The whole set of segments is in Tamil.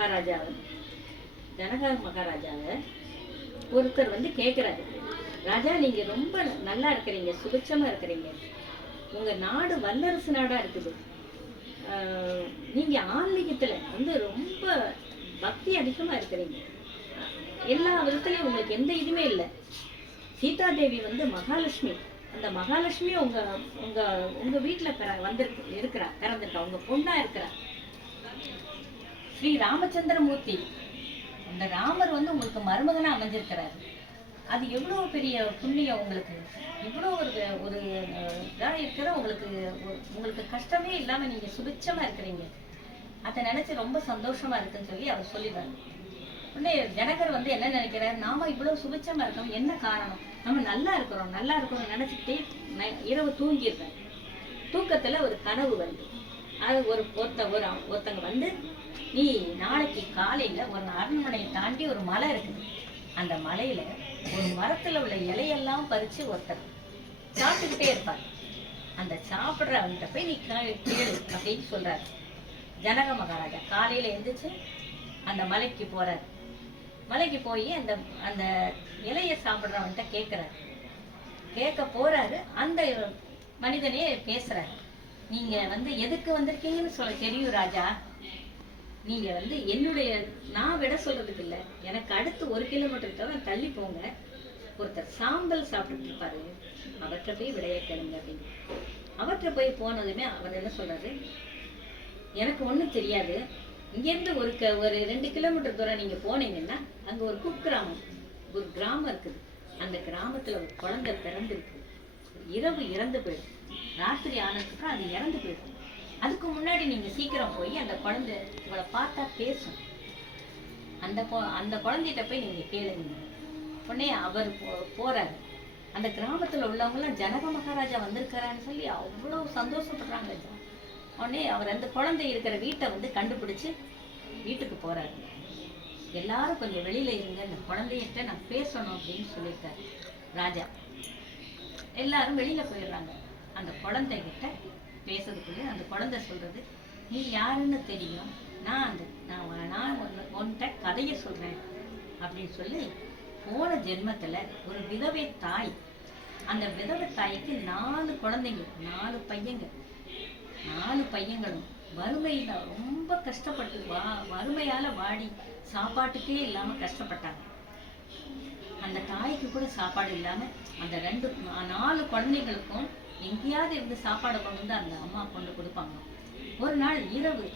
மகாராஜாவை. ஜனக மகாராஜாவை ஒருத்தர் வந்து கேட்குறாரு ராஜா நீங்கள் ரொம்ப நல்லா இருக்கிறீங்க சுபிட்சமாக இருக்கிறீங்க. உங்கள் நாடு வல்லரசு நாடாக இருக்குது. நீங்கள் ஆன்மீகத்தில் வந்து ரொம்ப பக்தி அதிகமாக இருக்கிறீங்க. எல்லா விதத்துலேயும் உங்களுக்கு எந்த இதுவுமே இல்லை. சீதா தேவி வந்து மகாலட்சுமி. அந்த மகாலட்சுமி உங்கள் உங்கள் உங்கள் வீட்டில் பிற வந்திருக்கு இருக்கிறா பிறந்திருக்கா. உங்கள் பொண்ணாக இருக்கிறா. ஸ்ரீ ராமச்சந்திரமூர்த்தி. அந்த ராமர் வந்து உங்களுக்கு மருமகனாக அமைஞ்சிருக்கிறாரு. அது எவ்வளோ பெரிய புண்ணியம் உங்களுக்கு? இவ்வளோ ஒரு ஒரு இதாக இருக்கிற உங்களுக்கு உங்களுக்கு கஷ்டமே இல்லாமல் நீங்கள் சுபிட்சமாக இருக்கிறீங்க. அதை நினச்சி ரொம்ப சந்தோஷமாக இருக்குன்னு சொல்லி அவர் சொல்லிடுறாரு. உடனே ஜனகர் வந்து என்ன நினைக்கிறார்? நாம இவ்வளோ சுபிச்சமாக இருக்கோம் என்ன காரணம்? நம்ம நல்லா இருக்கிறோம். நல்லா இருக்கிறோம் நினச்சிக்கிட்டே இரவு தூங்கிடுறேன் தூக்கத்தில் ஒரு கனவு வந்து அது ஒரு ஒருத்த ஒரு ஒருத்தங்க வந்து நீ நாளைக்கு காலையில ஒரு அரண்மனையை தாண்டி ஒரு மலை இருக்குது அந்த மலையில ஒரு மரத்துல உள்ள இலையெல்லாம் பறிச்சு ஒருத்தர் சாப்பிட்டுக்கிட்டே இருப்பார் அந்த சாப்பிட்றவன்கிட்ட போய் நீ கேளு அப்படின்னு சொல்றாரு. ஜனக மகாராஜா காலையில எழுந்திரிச்சு அந்த மலைக்கு போறாரு. மலைக்கு போய் அந்த அந்த இலையை சாப்பிட்றவன்கிட்ட கேட்குறாரு கேட்க போறாரு. அந்த மனிதனே பேசுறாரு. நீங்க வந்து எதுக்கு வந்திருக்கீங்கன்னு சொல்ல தெரியும் ராஜா. நீங்க வந்து என்னுடைய நான் விட சொல்றதுக்கு இல்ல. எனக்கு அடுத்து ஒரு கிலோமீட்டர் தவிர தள்ளி போங்க. ஒருத்தர் சாம்பல் சாப்பிட்டுட்டு இருப்பாரு. அவற்றை போய் விடைய கேளுங்க அப்படின்னு. அவற்றை போய் போனதுமே அவர் என்ன சொல்றாரு? எனக்கு ஒண்ணும் தெரியாது. இங்கேருந்து ஒரு க ஒரு ரெண்டு கிலோமீட்டர் தூரம் நீங்க போனீங்கன்னா அங்க ஒரு குக்கிராமம் ஒரு கிராமம் இருக்குது. அந்த கிராமத்துல ஒரு குழந்தை பிறந்திருக்கு. இரவு இறந்து போயிடும் ராத்திரி ஆனதுக்கப்புறம் அது இறந்து போயிடும் அதுக்கு முன்னாடி நீங்க சீக்கிரம் போய் அந்த குழந்தை உங்களை பார்த்தா பேசும். அந்த அந்த குழந்தைகிட்ட போய் நீங்க கேளுங்க. உடனே அவர் போ- போறாரு. அந்த கிராமத்துல உள்ளவங்களாம் ஜனக மகாராஜா வந்திருக்கிறான்னு சொல்லி அவ்வளவு சந்தோஷப்படுறாங்க. உடனே அவர் அந்த குழந்தை இருக்கிற வீட்டை வந்து கண்டுபிடிச்சு வீட்டுக்கு போறாரு. எல்லாரும் கொஞ்சம் வெளியில இருங்க இந்த குழந்தைகிட்ட நான் பேசணும் அப்படின்னு சொல்லியிருக்காரு ராஜா. எல்லாரும் வெளியில போயிடுறாங்க. அந்த குழந்தைகிட்ட பேசுறதுக்குள்ளே அந்த குழந்தை சொல்றது நீ யாருன்னு தெரியும். நான் அந்த நான் நான் ஒன்று உன்கிட்ட கதையை சொல்றேன். அப்படின்னு சொல்லி போன ஜென்மத்துல ஒரு விதவை தாய் அந்த விதவை தாய்க்கு நாலு குழந்தைங்க நாலு பையங்க நாலு பையங்களும் வறுமையில ரொம்ப கஷ்டப்பட்டு வா வறுமையால வாடி சாப்பாட்டுக்கே இல்லாமல் கஷ்டப்பட்டாங்க. அந்த தாய்க்கு கூட சாப்பாடு இல்லாமல் அந்த ரெண்டு நாலு குழந்தைங்களுக்கும் எங்கேயாவது இருந்து சாப்பாடு கொண்டு வந்து அந்த அம்மா கொண்டு கொடுப்பாங்க. ஒரு நாள் இரவு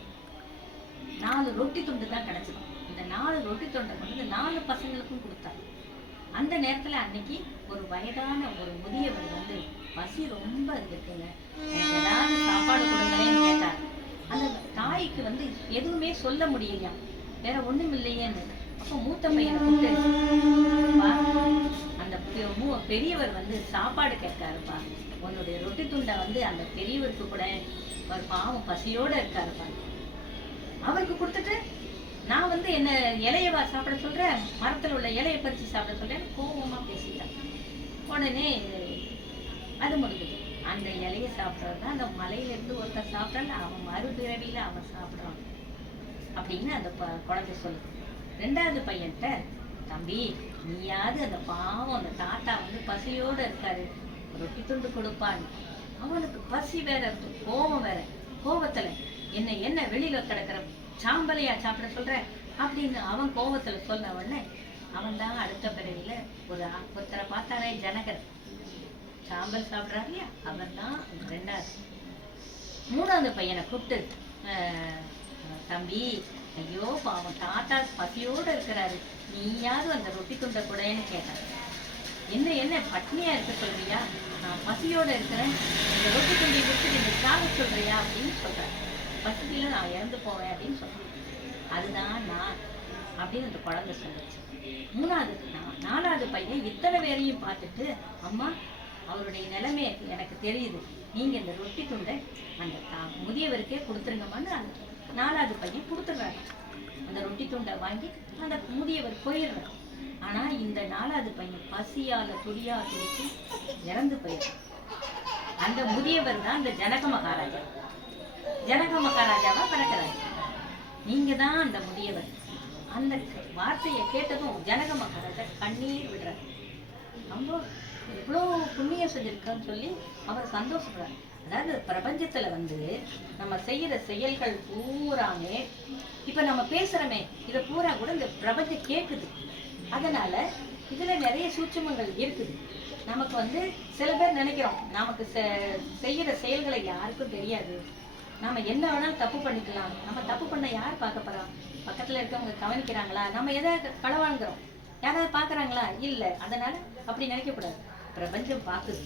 நாலு ரொட்டி துண்டு தான் கிடைச்சது. இந்த நாலு ரொட்டி துண்டை கொண்டு வந்து நாலு பசங்களுக்கும் கொடுத்தாரு அந்த நேரத்தில் அன்னைக்கு ஒரு வயதான ஒரு முதியவர் வந்து பசி ரொம்ப இருக்குங்க. ஏதாவது சாப்பாடு கொடுங்களேன்னு கேட்டார். அந்த தாய்க்கு வந்து எதுவுமே சொல்ல முடியலையா வேற ஒன்றும் இல்லையேன்னு அப்போ மூத்த பையனை கூப்பிட்டு அந்த மூ- பெரியவர் வந்து சாப்பாடு கேட்காருப்பா. உன்னுடைய ரொட்டி துண்டை வந்து அந்த பெரியவருக்கு கூட. ஒரு பாவம் பசியோட இருக்காருப்பா. அவருக்கு கொடுத்துட்டு நான் வந்து என்ன இலையவா சாப்பிட சொல்றேன். மரத்தில் உள்ள இலையை பறித்து சாப்பிட சொல்றேன் கோவமா பேசிட்டான் உடனே அது முடிஞ்சது. அந்த இலையை சாப்பிட்றது தான் அந்த மலையிலேருந்து ஒருத்தர் சாப்பிட்றான் அவன் மறுபிறவியில் அவன் சாப்பிட்றான். அப்படின்னு அந்த ப- குழந்தை சொல்லுது. ரெண்டாவது பையன்கிட்ட தம்பி நீயாவது அந்த பாவம் அந்த தாத்தா வந்து பசியோடு இருக்காரு. ரொட்டி துண்டு கொடுப்பான்னு அவனுக்கு பசி வேற கோபம் வேற. கோபத்துல என்ன என்ன வெளியில கிடக்கிற சாம்பலையா சாப்பிட சொல்ற? அப்படின்னு அவன் கோபத்துல சொன்ன உடனே அவன் தான் அடுத்த பிறவியில ஒரு ஒருத்தரை பார்த்தாரே ஜனகர். சாம்பல் சாப்பிட்றாரு இல்லையா? அவர் தான் ரெண்டாவது. மூணாவது பையனை கூப்பிட்டு தம்பி ஐயோ பாவம். தாத்தா பசியோட இருக்கிறாரு. நீயாவது அந்த ரொட்டி துண்டை கூடன்னு கேட்டாரு. என்ன என்ன? பட்னியா இருக்க சொல்றியா? நான் பசியோட இருக்கிறேன். இந்த ரொட்டி துண்டை கொடுத்து இந்த சாக சொல்றியா அப்படின்னு சொல்றேன் பசியில நான் இறந்து போவேன் அப்படின்னு சொல்றேன் அதுதான் நான் அப்படின்னு அந்த குழந்தை சொல்லுச்சு. மூணாவது நான் நாலாவது பையன் இத்தனை பேரையும் பார்த்துட்டு அம்மா அவருடைய நிலைமை எனக்கு தெரியுது. நீங்க இந்த ரொட்டி துண்டை அந்த தா- முதியவருக்கே கொடுத்துருங்கம்மான்னு அந்த நாலாவது பையன் கொடுத்துட்றாரு ரொட்டி துண்டை வாங்கி அந்த முதியவர் போயிடுறார். ஆனால் இந்த நாலாவது பையன் பசியால் துடியா துடிச்சு இறந்து போயிடுறான். அந்த முதியவர் தான் இந்த ஜனக மகாராஜா. ஜனக மகாராஜாவா பிறக்கிறாங்க நீங்க தான் அந்த முதியவர். அந்த வார்த்தையை கேட்டதும் ஜனக மகாராஜா கண்ணீர் விடுறார். ரொம்ப இவ்வளோ புண்ணியம் செஞ்சிருக்கோன்னு சொல்லி அவர் சந்தோஷப்படுறார். அதாவது பிரபஞ்சத்துல வந்து நம்ம செய்யற செயல்கள் பூராமே இப்ப நம்ம பேசுறோமே இதை பூரா கூட இந்த பிரபஞ்சம் கேக்குது. அதனால இதுல நிறைய சூட்சமங்கள் இருக்குது. நமக்கு வந்து சில பேர் நினைக்கிறோம் நமக்கு செ- செய்யற செயல்களை யாருக்கும் தெரியாது. நாம என்ன வேணாலும் தப்பு பண்ணிக்கலாம். நம்ம தப்பு பண்ண யார் பார்க்க போறோம் பக்கத்துல இருக்கவங்க கவனிக்கிறாங்களா? நம்ம எதை களவாங்குறோம்? யாராவது பாக்குறாங்களா இல்ல. அதனால அப்படி நினைக்க கூடாது. பிரபஞ்சம் பார்க்குது.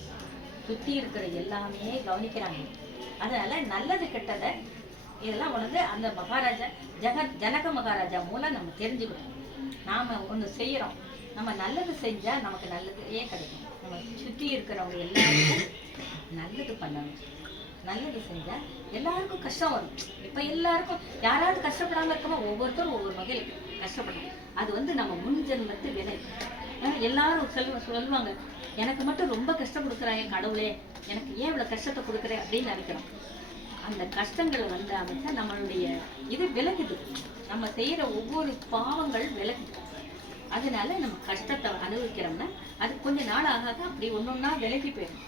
சுற்றி இருக்கிற எல்லாமே கவனிக்கிறாங்க. அதனால நல்லது கெட்டதை இதெல்லாம் உணர்ந்து அந்த மகாராஜா ஜக ஜனக மகாராஜா மூலம் நம்ம தெரிஞ்சுக்கணும் நாம் ஒன்று செய்கிறோம் நம்ம நல்லது செஞ்சால் நமக்கு நல்லது ஏன் கிடைக்கும். நம்ம சுற்றி இருக்கிறவங்க எல்லாருக்கும் நல்லது பண்ணணும். நல்லது செஞ்சால் எல்லாருக்கும் கஷ்டம் வரும். இப்போ எல்லாருக்கும் யாராவது கஷ்டப்படாமல் இருக்கோமோ ஒவ்வொருத்தரும் ஒவ்வொரு வகையில் கஷ்டப்படணும் அது வந்து நம்ம முன் ஜென்மத்து விதை எல்லாரும் சொல்ல சொல்லுவாங்க. எனக்கு மட்டும் ரொம்ப கஷ்டம் கொடுக்குறாங்க கடவுளே. எனக்கு ஏன் இவ்வளோ கஷ்டத்தை கொடுக்குறேன் அப்படின்னு நினைக்கிறோம். அந்த கஷ்டங்கள் வந்து அமைச்சா நம்மளுடைய இது விலகுது. நம்ம செய்கிற ஒவ்வொரு பாவங்கள் விலகுது அதனால நம்ம கஷ்டத்தை அனுபவிக்கிறோம்னா அது கொஞ்ச நாள் ஆக அப்படி ஒன்று ஒன்றா விலகி போயிடும்.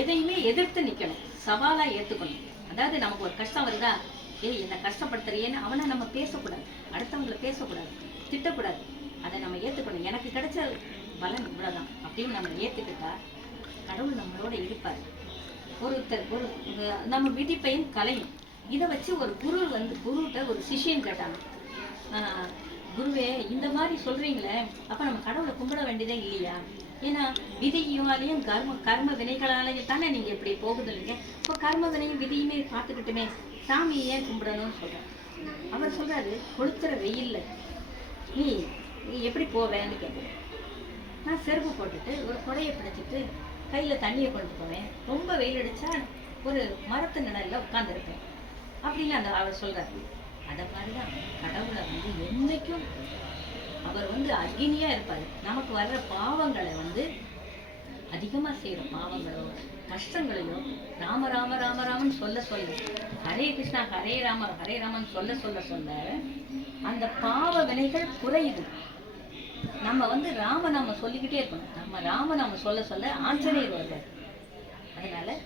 எதையுமே எதிர்த்து நிற்கணும் சவாலாக ஏற்றுக்கணும் அதாவது நமக்கு ஒரு கஷ்டம் வருதா? ஏய் என்னை கஷ்டப்படுத்துறியேன்னு அவனை நம்ம பேசக்கூடாது. அடுத்தவங்களை பேசக்கூடாது. திட்டக்கூடாது. அதை நம்ம ஏற்றுக்கணும் எனக்கு கிடைச்ச பலன் இவ்வளோதான் அப்படின்னு நம்ம ஏற்றுக்கிட்டா கடவுள் நம்மளோட இருப்பார். ஒருத்தர் ஒரு நம்ம விதிப்பையும் கலையும். இதை வச்சு ஒரு குரு வந்து குருகிட்ட ஒரு சிஷியன் கேட்டாங்க. குருவே இந்த மாதிரி சொல்கிறீங்களே அப்போ நம்ம கடவுளை கும்பிட வேண்டியதே இல்லையா? ஏன்னா விதியாலையும் கர்ம கர்ம வினைகளாலையும் தானே நீங்கள் இப்படி போகுது இல்லைங்க? இப்போ கர்ம வினையும் விதியுமே பார்த்துக்கிட்டுமே சாமியை ஏன் கும்பிடணும்னு சொல்கிறேன் அவர் சொல்கிறாரு கொளுத்துற வெயில்ல நீ நீ எப்படி போவேன்னு கேட்குறேன். நான் செருப்பு போட்டுட்டு ஒரு குடையை பிடிச்சிட்டு கையில் தண்ணியை கொண்டு போவேன். ரொம்ப வெயில் அடித்தா ஒரு மரத்து நிழலில் உட்காந்துருப்பேன் அப்படின்னு அந்த அவர் சொல்கிறாரு அதை மாதிரி தான் கடவுளை வந்து என்னைக்கும் அவர் வந்து அக்னியாக இருப்பார். நமக்கு வர்ற பாவங்களை வந்து அதிகமாக செய்கிற பாவங்களோ கஷ்டங்களையோ ராம ராம ராம ராமன் சொல்ல சொல்ல ஹரே கிருஷ்ணா ஹரே ராம ஹரே ராமன் சொல்ல சொல்ல சொல்ல அந்த பாவ வினைகள் குறையுது. நம்ம வந்து ராம நாம சொல்லிக்கிட்டே இருக்கணும். நம்ம ராம நாம சொல்ல சொல்ல ஆஞ்சநேயர் வருவார். அதனால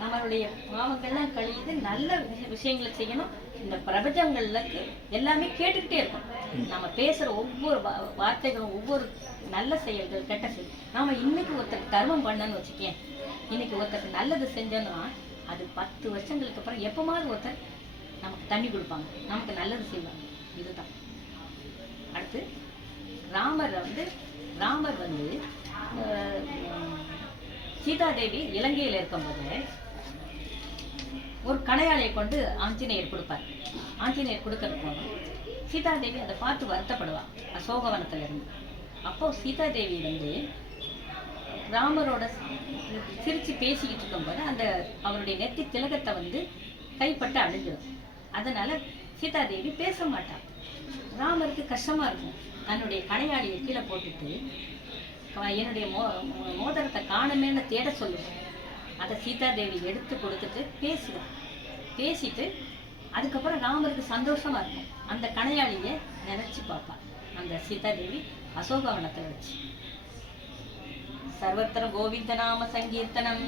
நம்மளுடைய பாவங்கள்லாம் கழியுது நல்ல விஷ- விஷயங்களை செய்யணும். இந்த பிரபஞ்சங்களுக்கு எல்லாமே கேட்டுக்கிட்டே இருக்கும் நம்ம பேசுற ஒவ்வொரு வார்த்தைகளும் ஒவ்வொரு நல்ல செயல்கள் கெட்ட செயல். நாம இன்னைக்கு ஒருத்தர் தர்மம் பண்ணன்னு வச்சுக்கேன். இன்னைக்கு ஒருத்தருக்கு நல்லது செஞ்சோம்னா அது பத்து வருஷங்களுக்கு அப்புறம் எப்பமாவது ஒருத்தர் நமக்கு தண்ணி கொடுப்பாங்க. நமக்கு நல்லது செய்வாங்க. இதுதான். அடுத்து ராமர் வந்து ராமர் வந்து சீதா தேவி சீதாதேவி இலங்கையில் இருக்கும்போது ஒரு கணையாளியை கொண்டு ஆஞ்சநேயர் கொடுப்பார். ஆஞ்சநேயர் கொடுக்கறது போனோம் சீதாதேவி அதை பார்த்து வருத்தப்படுவா அசோகவனத்துல இருந்து அப்போ சீதாதேவி வந்து ராமரோட சிரித்து பேசிக்கிட்டு இருக்கும்போது அந்த அவருடைய நெத்தி திலகத்தை வந்து கைப்பட்டு அழிஞ்சிடும். அதனால சீதாதேவி பேச மாட்டா. ராமருக்கு கஷ்டமாக இருக்கும். தன்னுடைய கணையாளியை கீழே போட்டுட்டு என்னுடைய மோ மோதிரத்தை காணுமேன்னு தேட சொல்லுவோம் அதை சீதாதேவி எடுத்து கொடுத்துட்டு பேசுவோம் பேசிட்டு அதுக்கப்புறம் ராமருக்கு சந்தோஷமா இருக்கும். அந்த கணையாளியை நினைச்சு பார்ப்பான் அந்த சீதாதேவி அசோகவனத்தை வச்சு. சர்வத்திர கோவிந்த நாம சங்கீர்த்தனம்.